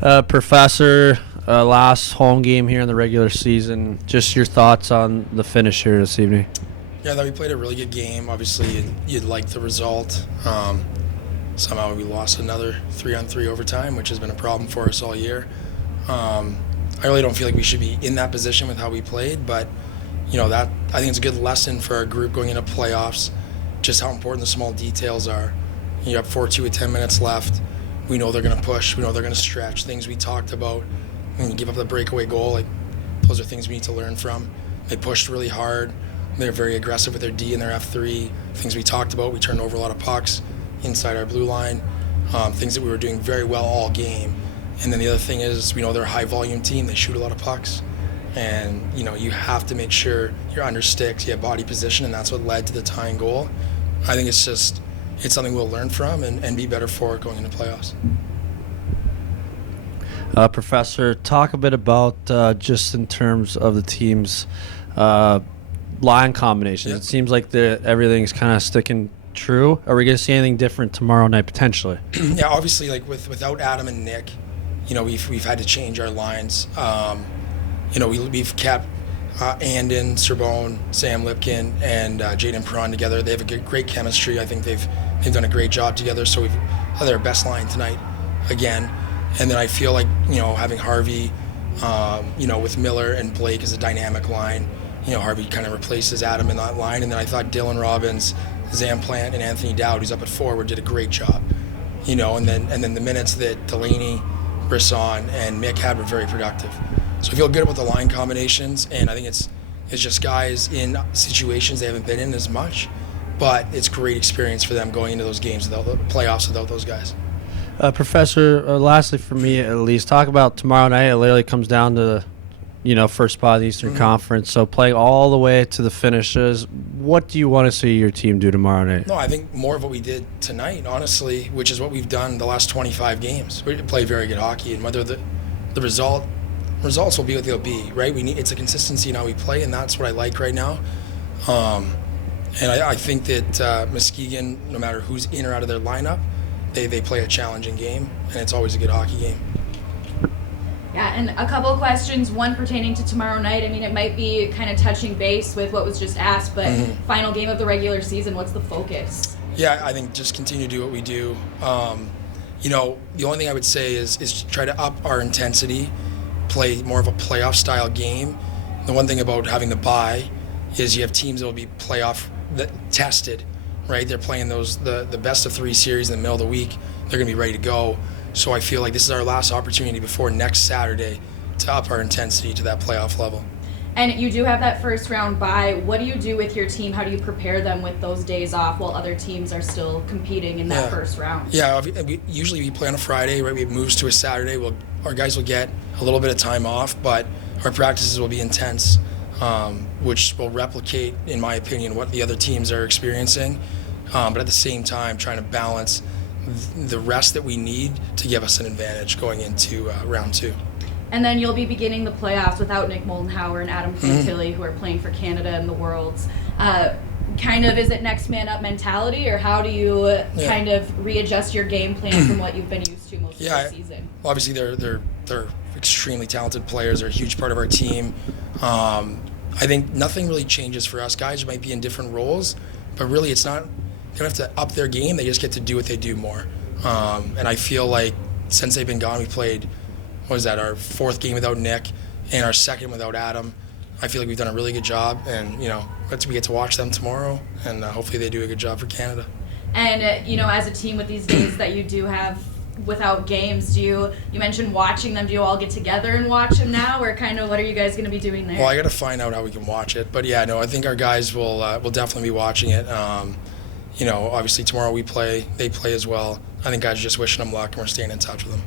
Professor, last home game here in the regular season. Just your thoughts on the finish here this evening. Yeah, I thought we played a really good game. Obviously, you'd like the result. Somehow we lost another 3-on-3 overtime, which has been a problem for us all year. I really don't feel like we should be in that position with how we played, but that I think it's a good lesson for our group going into playoffs, just how important the small details are. You have 4-2 with 10 minutes left. We know they're going to push. We know they're going to stretch. Things we talked about. When you give up the breakaway goal, those are things we need to learn from. They pushed really hard. They're very aggressive with their D and their F3. Things we talked about. We turned over a lot of pucks inside our blue line. Things that we were doing very well all game. And then the other thing is, we know they're a high-volume team. They shoot a lot of pucks. And, you have to make sure you're under sticks, you have body position, and that's what led to the tying goal. I think it's something we'll learn from and be better for going into playoffs. Professor, talk a bit about just in terms of the team's line combinations. Yep. It seems like everything's kind of sticking true. Are we going to see anything different tomorrow night potentially? Yeah, obviously, without Adam and Nick, we've had to change our lines. We've kept Andon, Serbone, Sam Lipkin, and Jaden Perron together. They have a great chemistry. I think they've done a great job together. So we've had our best line tonight again. And then I feel like having Harvey, with Miller and Blake as a dynamic line. Harvey kind of replaces Adam in that line. And then I thought Dylan Robbins, Zam Plant, and Anthony Dowd, who's up at forward, did a great job. And then the minutes that Delaney, Brisson, and Mick had were very productive. So I feel good about the line combinations, and I think it's just guys in situations they haven't been in as much, but it's great experience for them going into those games, without the playoffs without those guys. Professor, lastly for me at least, talk about tomorrow night. It literally comes down to first spot of the Eastern Conference, so playing all the way to the finishes. What do you want to see your team do tomorrow night? No, I think more of what we did tonight, honestly, which is what we've done the last 25 games. We play very good hockey, and whether the results will be what they'll be, right? It's a consistency in how we play, and that's what I like right now. And I think that Muskegon, no matter who's in or out of their lineup, they play a challenging game, and it's always a good hockey game. Yeah, and a couple of questions, one pertaining to tomorrow night. I mean, it might be kind of touching base with what was just asked, but final game of the regular season, what's the focus? Yeah, I think just continue to do what we do. The only thing I would say is try to up our intensity, play more of a playoff style game. The one thing about having the bye is you have teams that will be playoff tested, right? They're playing the best of 3 series in the middle of the week. They're going to be ready to go. So I feel like this is our last opportunity before next Saturday to up our intensity to that playoff level. And you do have that first round bye. What do you do with your team? How do you prepare them with those days off while other teams are still competing in that first round? Yeah, usually we play on a Friday, right? We moves to a Saturday. Our guys will get a little bit of time off, but our practices will be intense, which will replicate, in my opinion, what the other teams are experiencing. But at the same time, trying to balance the rest that we need to give us an advantage going into round 2. And then you'll be beginning the playoffs without Nick Moldenhauer and Adam Fantilli, who are playing for Canada and the Worlds. Is it next man up mentality, or how do you kind of readjust your game plan from what you've been used to most of the season? Well, obviously they're extremely talented players. They're a huge part of our team. I think nothing really changes for us. Guys might be in different roles, but really it's not. They don't have to up their game. They just get to do what they do more. And I feel like since they've been gone, we played, our 4th game without Nick and our 2nd without Adam. I feel like we've done a really good job, and we get to watch them tomorrow, and hopefully they do a good job for Canada. And as a team with these days that you do have without games, you mentioned watching them. Do you all get together and watch them now, or kind of what are you guys going to be doing there? Well, I got to find out how we can watch it, but I think our guys will definitely be watching it. Obviously tomorrow they play as well. I think guys are just wishing them luck, and we're staying in touch with them.